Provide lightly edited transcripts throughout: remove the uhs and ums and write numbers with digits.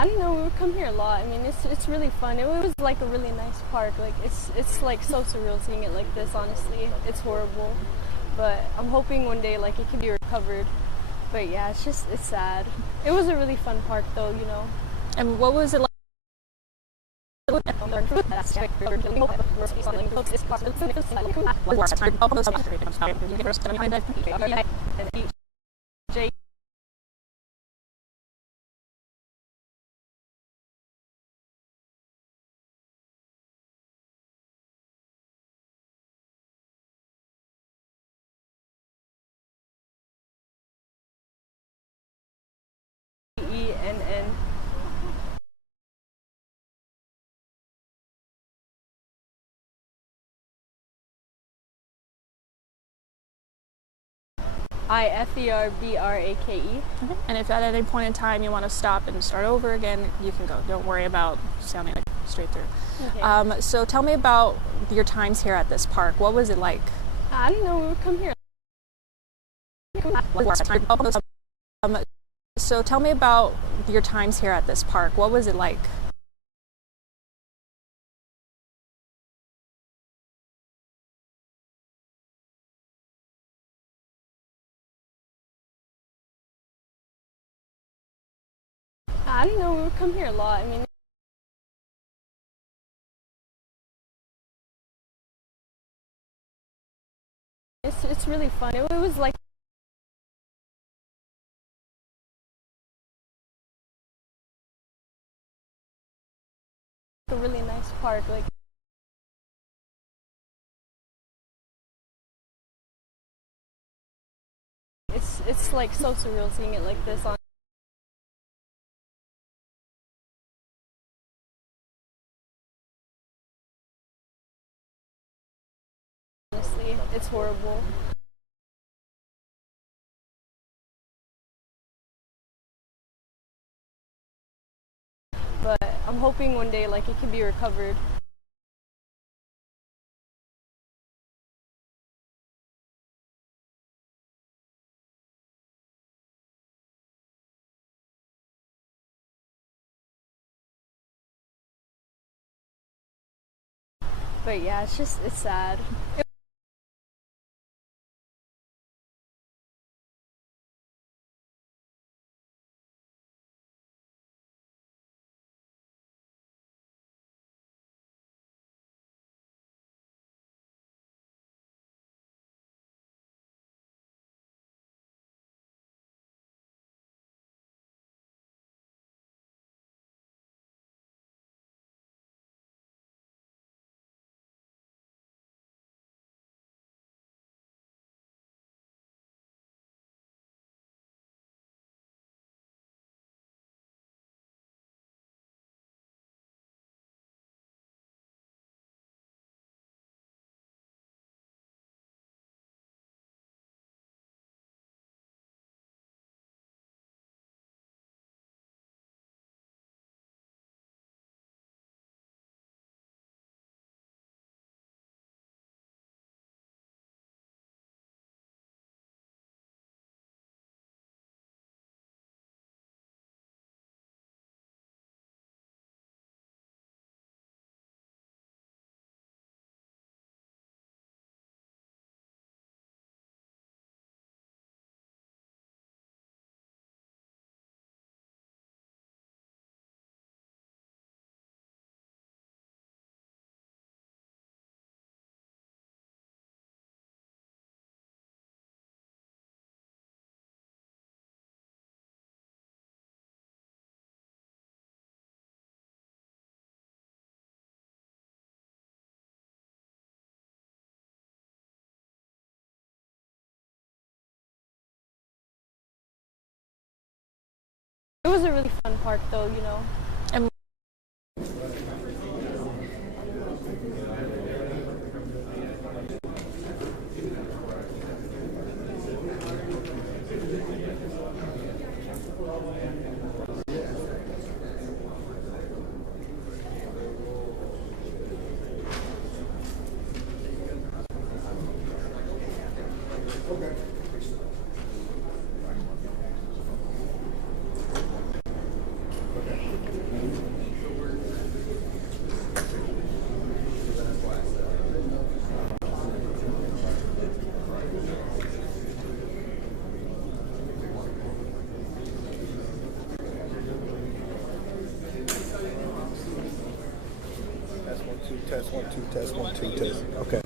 I don't know, we come here a lot. I mean, it's really fun. It was like a really nice park. Like it's like so surreal seeing it like this, honestly. It's horrible. But I'm hoping one day like it can be recovered. But yeah, it's sad. It was a really fun park though, you know. And what was it like? ENN. IFERBRAKE. Okay. And if at any point in time you want to stop and start over again, you can go. Don't worry about sounding like straight through. Okay. So tell me about your times here at this park. What was it like? I don't know, we come here. So tell me about your times here at this park. What was it like? I don't know, we come here a lot. I mean, it's really fun. It was like a really nice park. Like it's like so surreal seeing it like this. Honestly, it's horrible. But I'm hoping one day like it can be recovered. But yeah, it's sad. It was a really fun park though, you know. And test, 1, 2, test, 1, 2, test. Okay.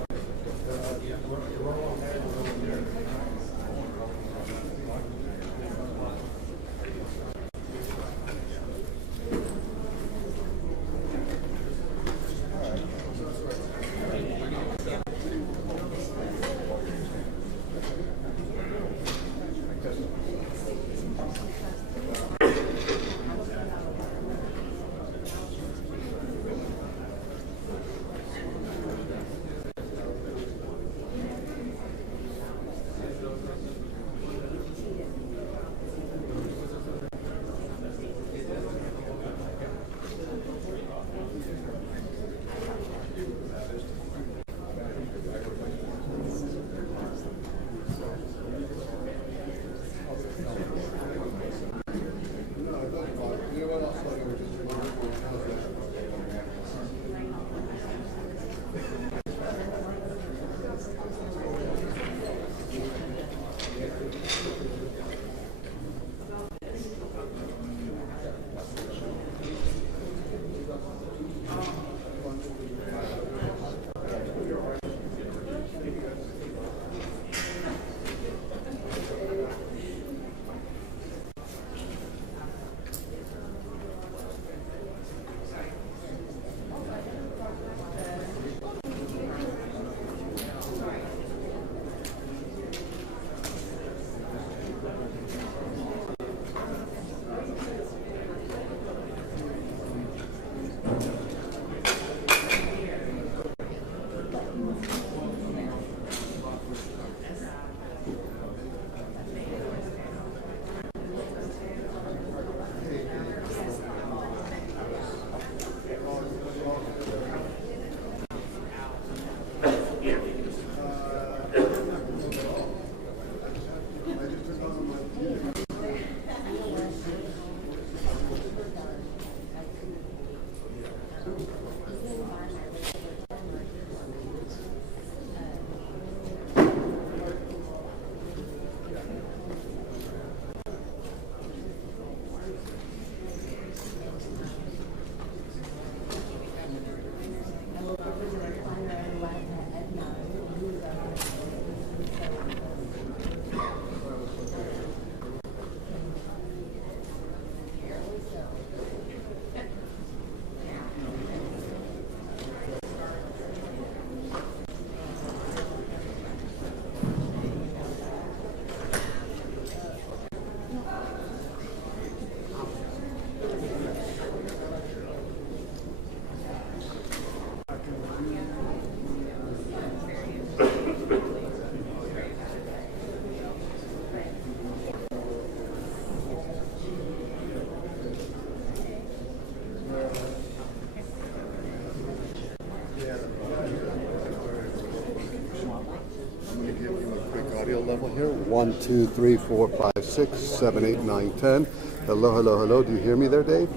Level here. 1, 2, 3, 4, 5, 6, 7, 8, 9, 10. Hello, hello, hello. Do you hear me there, Dave?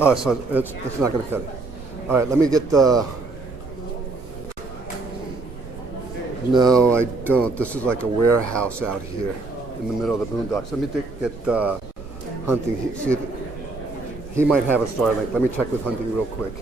Oh, so it's not going to cut it. All right, let me get the. No, I don't. This is like a warehouse out here in the middle of the boondocks. Let me get Hunting. See if he might have a Starlink. Let me check with Hunting real quick.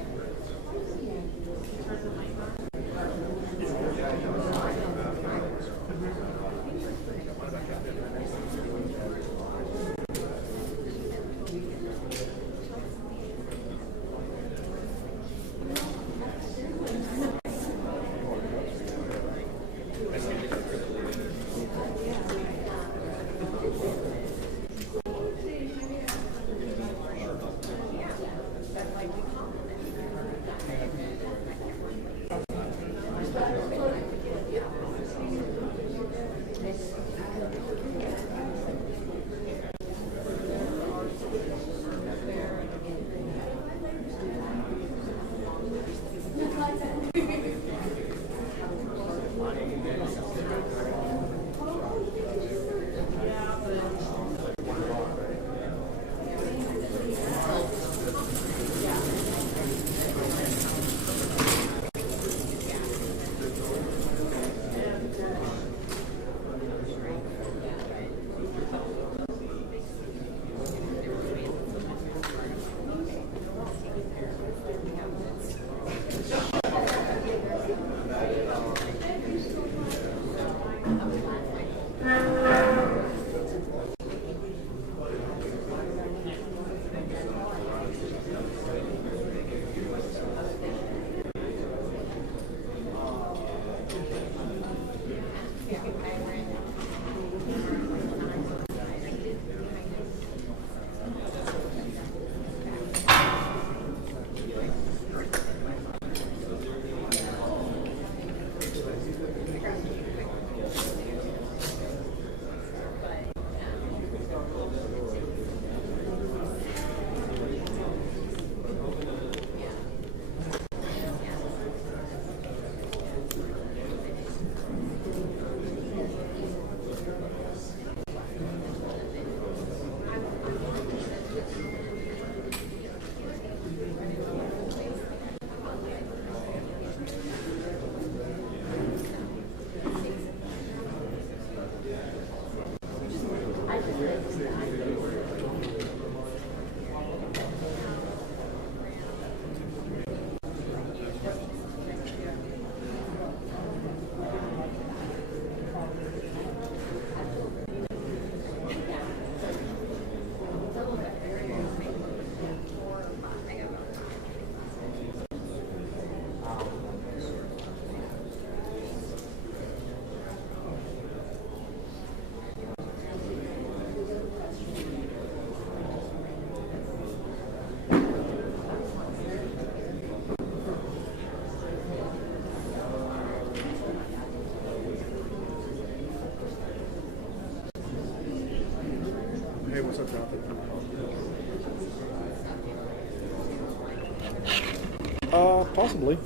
Possibly.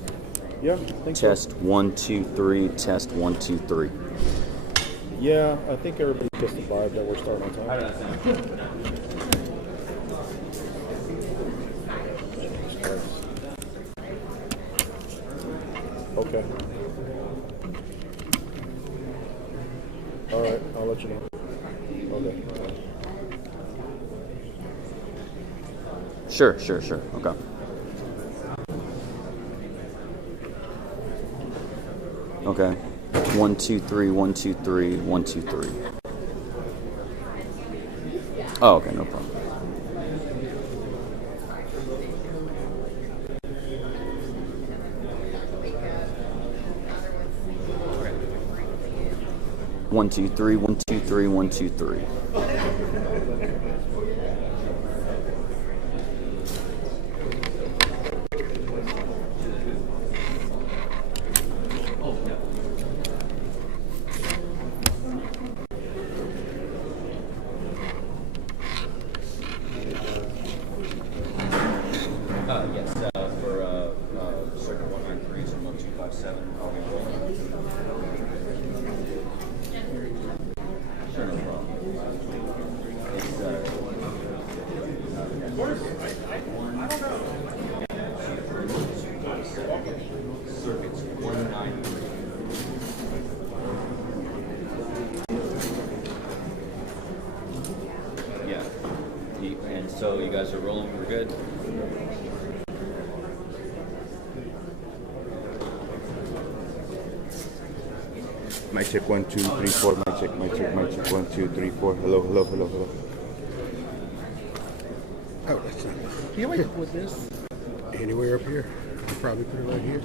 Yeah, I think Test 1 2 3. Test 1 2 3. Yeah, I think everybody testified that we're starting on time. Okay. All right, I'll let you know. Okay. Sure. Okay. Okay. 1 2 3. 1 2 3. 1 2 3. Oh, okay, no problem. One, two, three, 1 2 3, 1 2 3. Yes, for circuit 193 and 1257, are we rolling? Sure, no problem. It's circuits 193. Yeah. And so you guys are rolling, we're good? Mic check 1 2 3 4. Mic check 1 2 3 4. Hello. Oh, that's not. You might put this anywhere up here. I'll probably put it right here.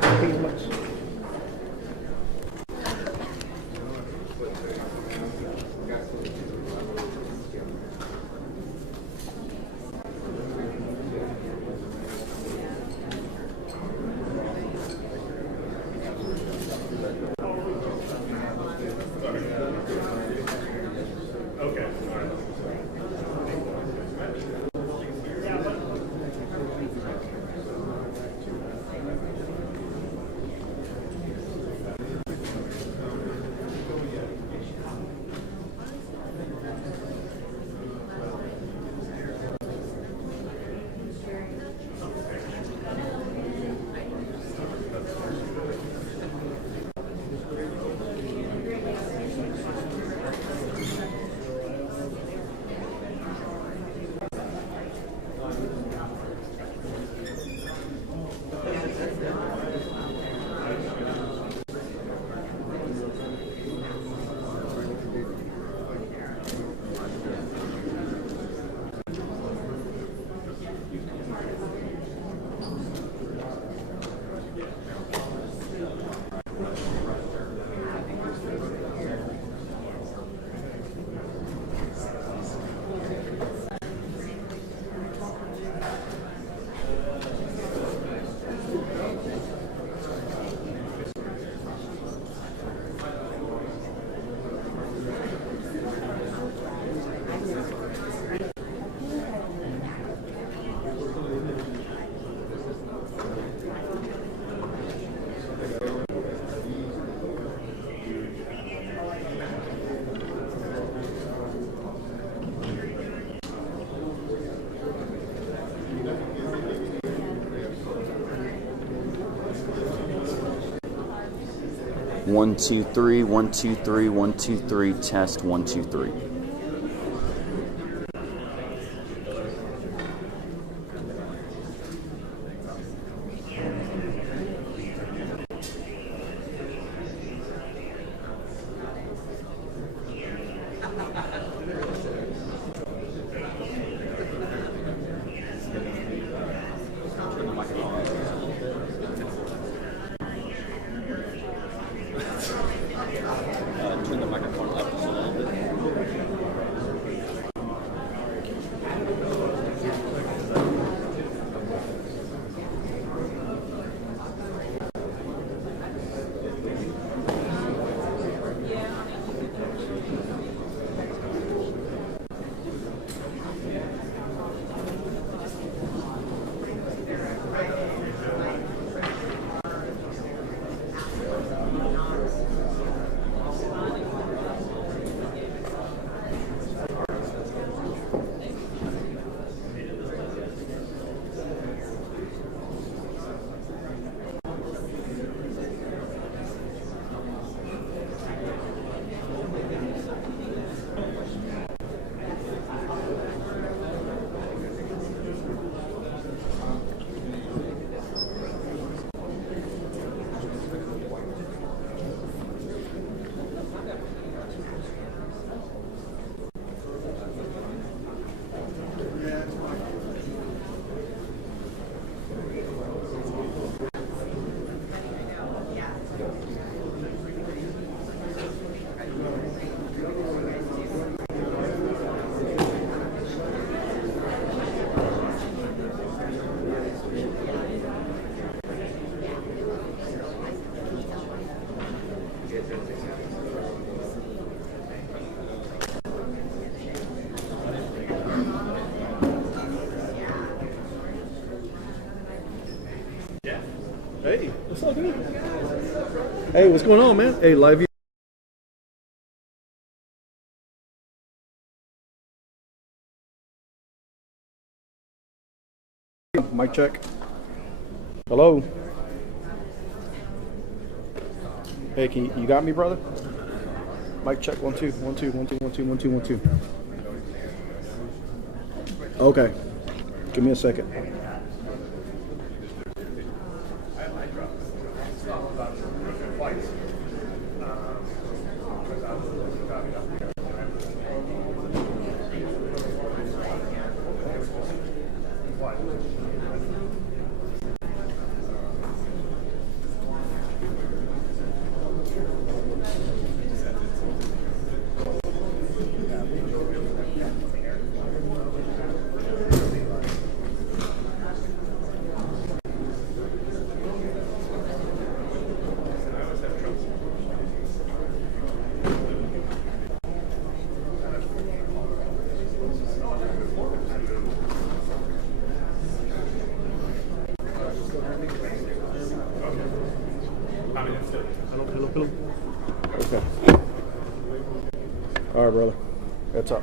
Thank you much. 1 2 3, 1 2 3, 1 2 3. Test 1 2 3. Turn the microphone up just a little bit. Hey, what's up, man? Hey, what's going on, man? Hey, live. Mic check. Hello. Hey, you got me, brother? Mic check. 1 2 1 2 1 2 1 2 1 2 1 2. Okay. Give me a second. Hello. Okay. All right, brother. That's up.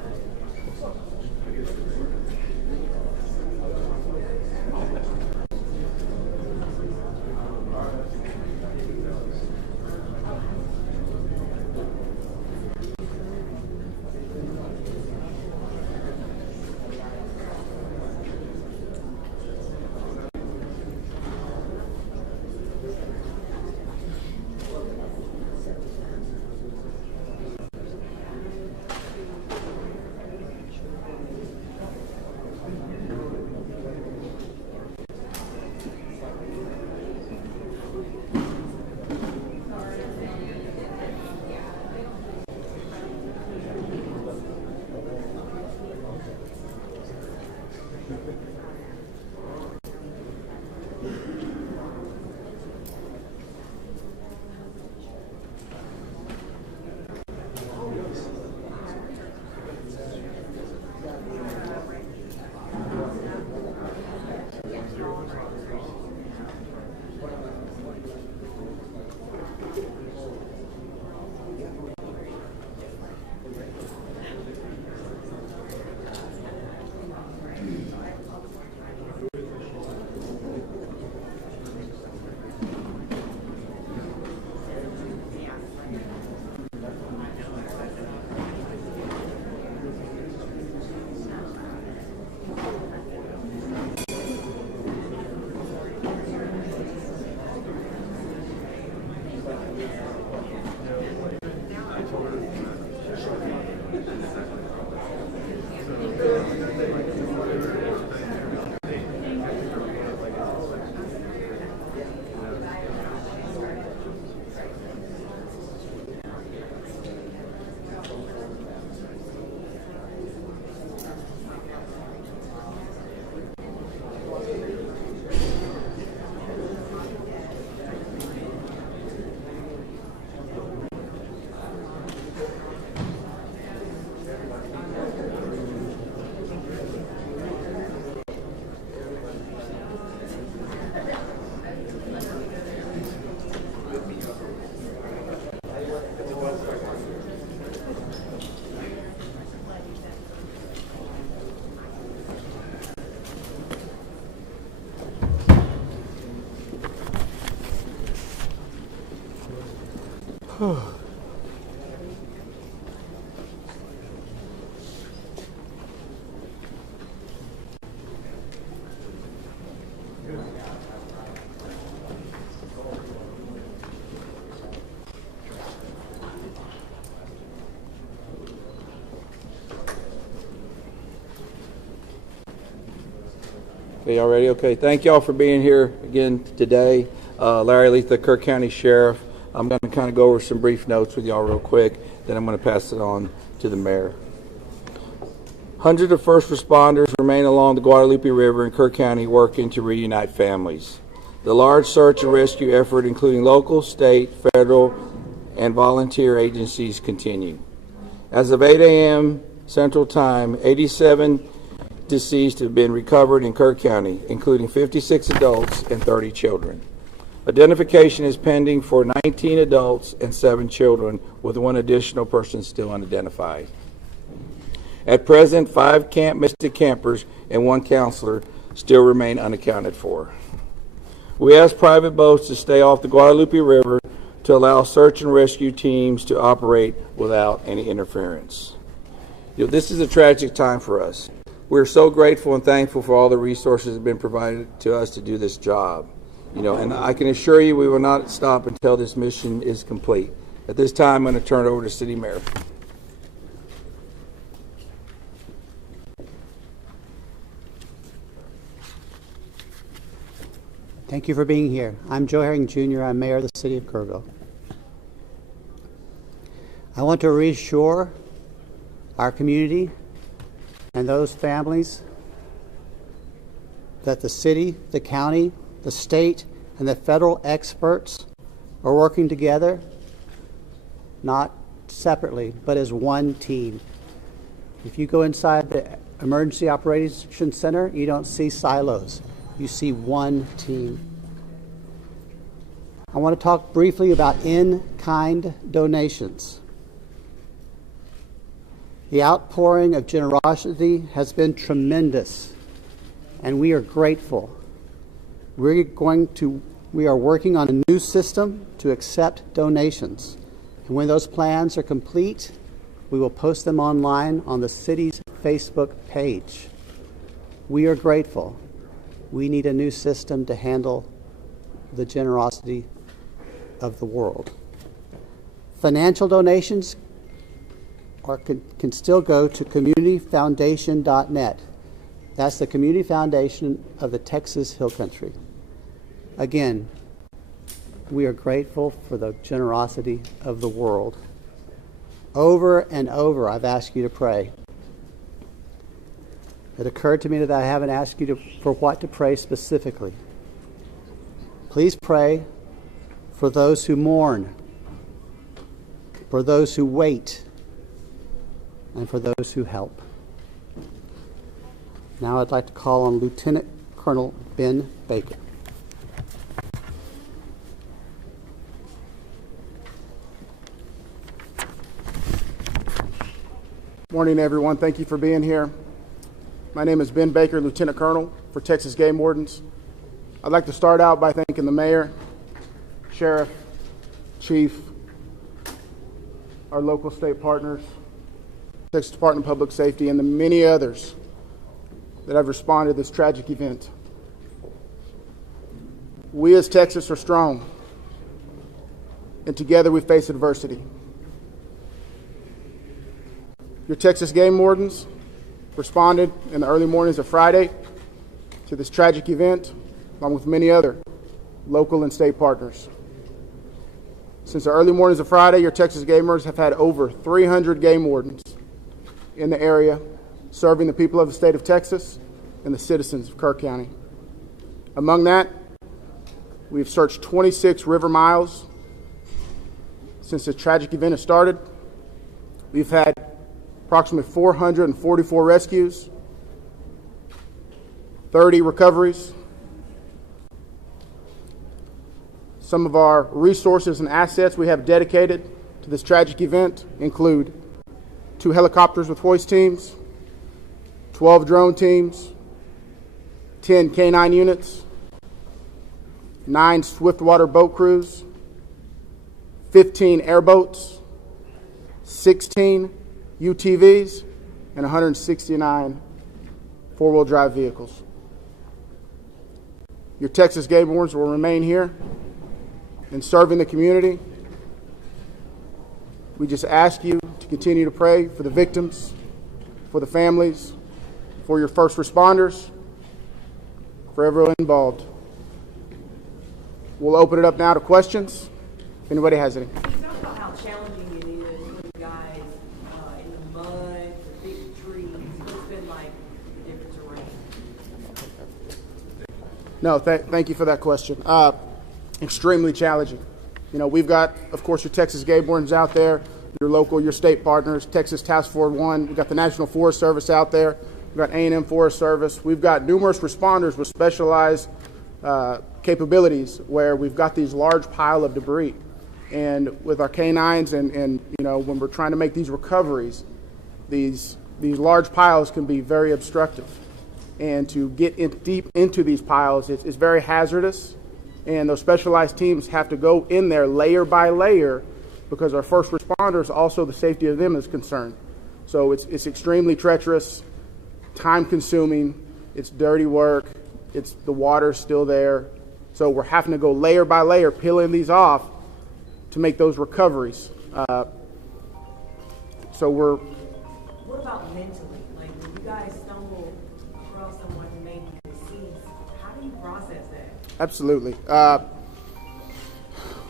Okay, y'all ready? Okay, thank y'all for being here again today. Larry Letha, Kerr County Sheriff. I'm going to kind of go over some brief notes with y'all real quick, then I'm going to pass it on to the mayor. Hundreds of first responders remain along the Guadalupe River in Kerr County working to reunite families. The large search and rescue effort, including local, state, federal, and volunteer agencies, continue. As of 8 a.m. Central Time, 87 deceased have been recovered in Kerr County, including 56 adults and 30 children. Identification is pending for 19 adults and 7 children, with 1 additional person still unidentified. At present, 5 Camp Mystic campers and 1 counselor still remain unaccounted for. We ask private boats to stay off the Guadalupe River to allow search and rescue teams to operate without any interference. This is a tragic time for us. We're so grateful and thankful for all the resources that have been provided to us to do this job. And I can assure you we will not stop until this mission is complete. At this time, I'm going to turn it over to City Mayor. Thank you for being here. I'm Joe Herring Jr. I'm Mayor of the City of Kerville. I want to reassure our community and those families that the city, the county, the state, and the federal experts are working together, not separately, but as one team. If you go inside the Emergency Operations Center, you don't see silos. You see one team. I want to talk briefly about in-kind donations. The outpouring of generosity has been tremendous, and we are grateful. We are working on a new system to accept donations. And when those plans are complete, we will post them online on the city's Facebook page. We are grateful. We need a new system to handle the generosity of the world. Financial donations can still go to communityfoundation.net. That's the community foundation of the Texas Hill Country. Again, we are grateful for the generosity of the world. Over and over, I've asked you to pray. It occurred to me that I haven't asked you for what to pray specifically. Please pray for those who mourn, for those who wait, and for those who help. Now I'd like to call on Lieutenant Colonel Ben Baker. Morning, everyone. Thank you for being here. My name is Ben Baker, Lieutenant Colonel for Texas Game Wardens. I'd like to start out by thanking the Mayor, Sheriff, Chief, our local state partners, Texas Department of Public Safety, and the many others that have responded to this tragic event. We as Texas are strong, and together we face adversity. Your Texas Game Wardens responded in the early mornings of Friday to this tragic event, along with many other local and state partners. Since the early mornings of Friday, your Texas Gamers have had over 300 game wardens in the area, serving the people of the state of Texas and the citizens of Kerr County. Among that, we've searched 26 river miles since the tragic event has started. We've had approximately 444 rescues, 30 recoveries. Some of our resources and assets we have dedicated to this tragic event include 2 helicopters with hoist teams, 12 drone teams, 10 K-9 units, 9 swiftwater boat crews, 15 airboats, 16 UTVs, and 169 four-wheel drive vehicles. Your Texas Game Wardens will remain here and serving the community. We just ask you to continue to pray for the victims, for the families, for your first responders, for everyone involved. We'll open it up now to questions, if anybody has any. Can you talk about how challenging it is for you guys in the mud, the big trees? What's been like the different terrain? No, thank you for that question. Extremely challenging. You know, we've got, of course, your Texas Game Wardens out there, your local, your state partners, Texas Task Force 1. We've got the National Forest Service out there. We've got A&M Forest Service. We've got numerous responders with specialized K-9 capabilities where we've got these large pile of debris. And with our canines and when we're trying to make these recoveries, these large piles can be very obstructive. And to get deep into these piles is very hazardous. And those specialized teams have to go in there layer by layer because our first responders, also the safety of them is concerned. So it's extremely treacherous, time-consuming, it's dirty work, the water's still there. So we're having to go layer by layer, peeling these off to make those recoveries. So we're... What about mentally? Like when you guys stumble across someone who may be deceased, how do you process that? Absolutely.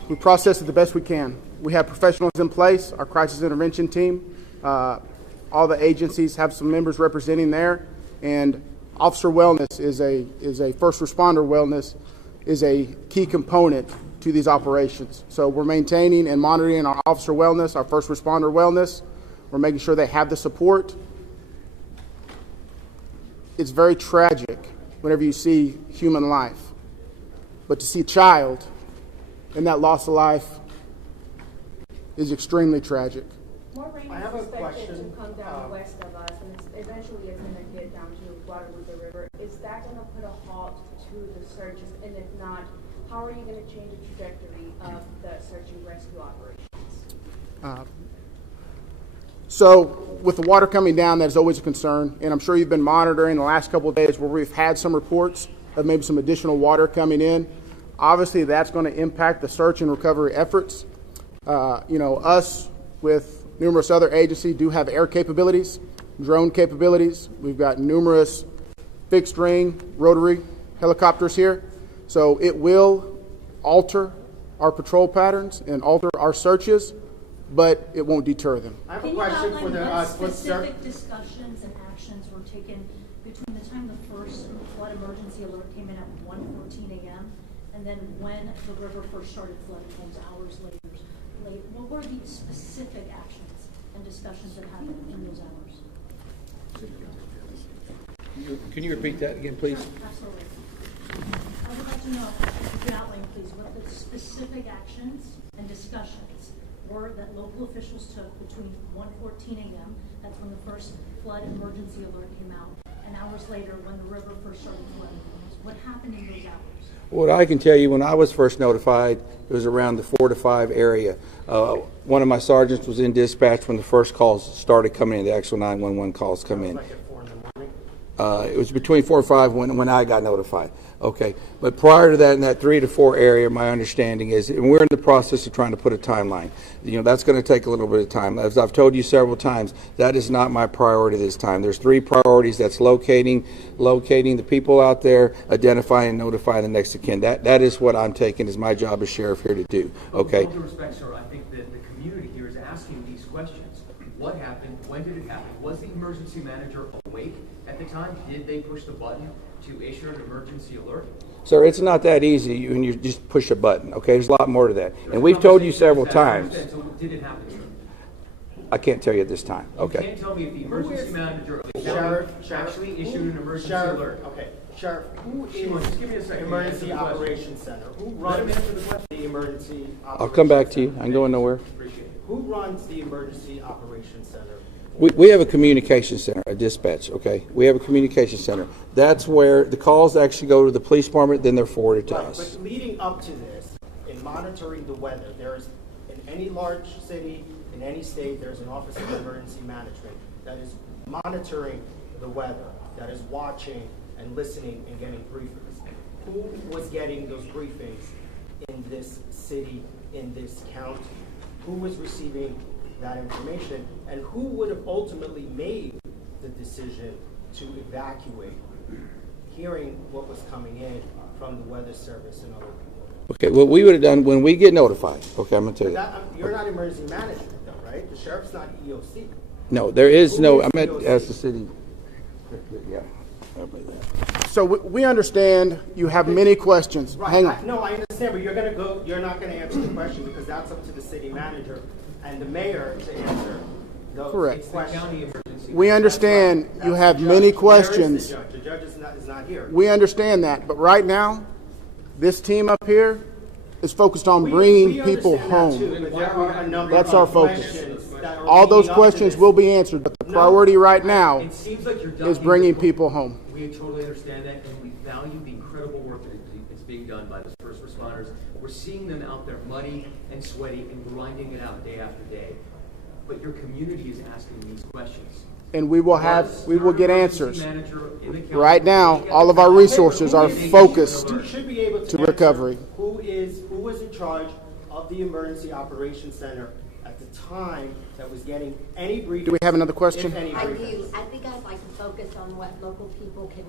We process it the best we can. We have professionals in place, our crisis intervention team. All the agencies have some members representing there, and officer wellness is a first responder wellness is a key component to these operations. So we're maintaining and monitoring our officer wellness, our first responder wellness. We're making sure they have the support. It's very tragic whenever you see human life, but to see a child and that loss of life is extremely tragic. More rain is expected to come down west of us, and eventually it's going to get down to Guadalupe River. Is that going to put a halt to the searches? And if not, how are you going to change the trajectory of the search and rescue operations? So with the water coming down, that is always a concern, and I'm sure you've been monitoring the last couple of days where we've had some reports of maybe some additional water coming in. Obviously, that's going to impact the search and recovery efforts. Us with numerous other agencies do have air capabilities, drone capabilities. We've got numerous fixed wing, rotary helicopters here. So it will alter our patrol patterns and alter our searches, but it won't deter them. I have a question for the specific discussions and actions were taken between the time the first flood emergency alert came in at 1:14 a.m. and then when the river first started flooding homes hours later. What were the specific actions and discussions that happened in those hours? Can you repeat that again, please? Absolutely. I would like to know, if you could outline, please, what the specific actions and discussions were that local officials took between 1:14 a.m., that's when the first flood emergency alert came out, and hours later when the river first started flooding. What happened in those hours? What I can tell you, when I was first notified, it was around the 4 to 5 area. One of my sergeants was in dispatch when the first calls started coming in, the actual 911 calls come in. It was between 4 and 5 when I got notified. Okay, but prior to that, in that 3 to 4 area, my understanding is, and we're in the process of trying to put a timeline. That's going to take a little bit of time. As I've told you several times, that is not my priority this time. There's 3 priorities. That's locating the people out there, identifying and notifying the next of kin. That is what I'm taking as my job as sheriff here to do. Okay. With all due respect, sir, I think that the community here is asking these questions. What happened? When did it happen? Was the emergency manager awake at the time? Did they push the button to issue an emergency alert? Sir, it's not that easy when you just push a button, okay? There's a lot more to that. And we've told you several times. So did it happen, sir? I can't tell you at this time. Okay. You can't tell me if the emergency manager actually issued an emergency alert. Okay. Sheriff, who is just give me a second. Emergency Operations Center? Who runs the emergency I'll come back to you. I ain't going nowhere. Who runs the Emergency Operations Center? We have a communication center, a dispatch, okay? We have a communication center. That's where the calls actually go to the police department, then they're forwarded to us. But leading up to this, in monitoring the weather, there's, in any large city, in any state, there's an Office of Emergency Management that is monitoring the weather, that is watching and listening and getting briefings. Who was getting those briefings in this city, in this county? Who was receiving that information, and who would have ultimately made the decision to evacuate, hearing what was coming in from the Weather Service and other people? Okay, what we would have done when we get notified, okay, I'm going to tell you. You're not emergency management, though, right? The sheriff's not EOC. No, there is no, I meant as the city. Yeah. So we understand you have many questions. Right. Hang on. No, I understand, but you're not going to answer the question because that's up to the city manager and the mayor to answer those Correct. questions. We understand you have many questions. The judge is not here. We understand that, but right now, This team up here is focused on bringing people home. That's our focus. All those questions will be answered, but the priority right now It seems like you're is bringing people home. We totally understand that, and we value the incredible work that is being done by the first responders. We're seeing them out there muddy and sweaty and grinding it out day after day. But your community is asking these questions. And we will get answers. Right now, all of our resources are focused to recovery. Who was in charge of the Emergency Operations Center at the time that was getting any briefings? Do we have another question? I do. I think I'd like to focus on what local people can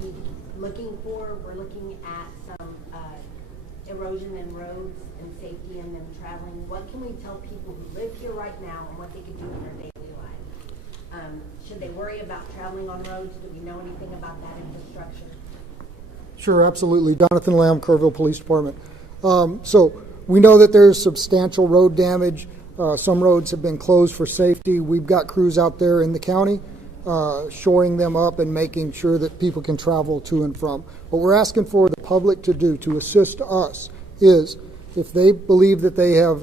be looking for. We're looking at some erosion in roads and safety in them traveling. What can we tell people who live here right now and what they can do in their daily life? Should they worry about traveling on roads? Do we know anything about that infrastructure? Sure, absolutely. Jonathan Lamb, Kerville Police Department. So we know that there's substantial road damage. Some roads have been closed for safety. We've got crews out there in the county shoring them up and making sure that people can travel to and from. What we're asking for the public to do to assist us is if they believe that they have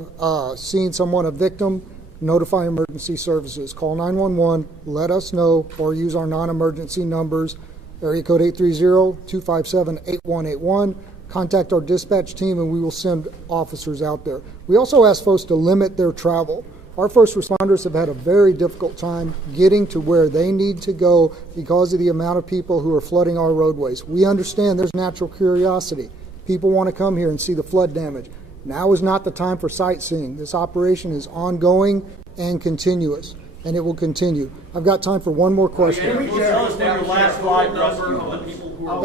seen someone, a victim, notify emergency services. Call 911, let us know, or use our non-emergency numbers, area code 830-257-8181. Contact our dispatch team and we will send officers out there. We also ask folks to limit their travel. Our first responders have had a very difficult time getting to where they need to go because of the amount of people who are flooding our roadways. We understand there's natural curiosity. People want to come here and see the flood damage. Now is not the time for sightseeing. This operation is ongoing and continuous, and it will continue. I've got time for one more question. Can we tell us your last live rescue of the people who are...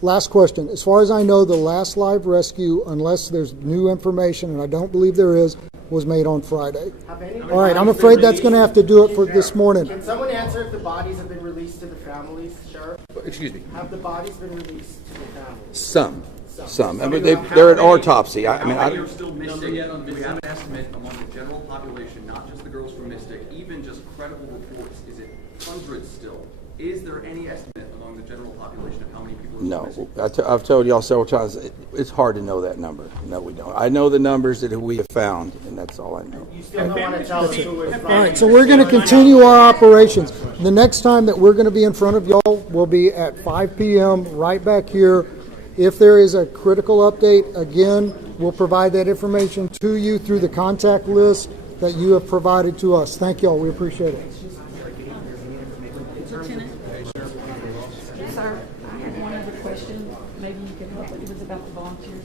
Last question. As far as I know, the last live rescue, unless there's new information, and I don't believe there is, was made on Friday. All right, I'm afraid that's going to have to do it for this morning. Can someone answer if the bodies have been released to the families, Sheriff? Excuse me. Have the bodies been released to the families? Some. I mean, they're at autopsy. We have an estimate among the general population, not just the girls from Mystic, even just credible reports. Is it hundreds still? Is there any estimate among the general population of how many people are missing? No. I've told y'all several times, it's hard to know that number. No, we don't. I know the numbers that we have found, and that's all I know. You still don't want to tell us who is All right, so we're going to continue our operations. The next time that we're going to be in front of y'all will be at 5 p.m. right back here. If there is a critical update, again, we'll provide that information to you through the contact list that you have provided to us. Thank y'all. We appreciate it. Lieutenant. Sir, I had one other question. Maybe you could help. It was about the volunteers.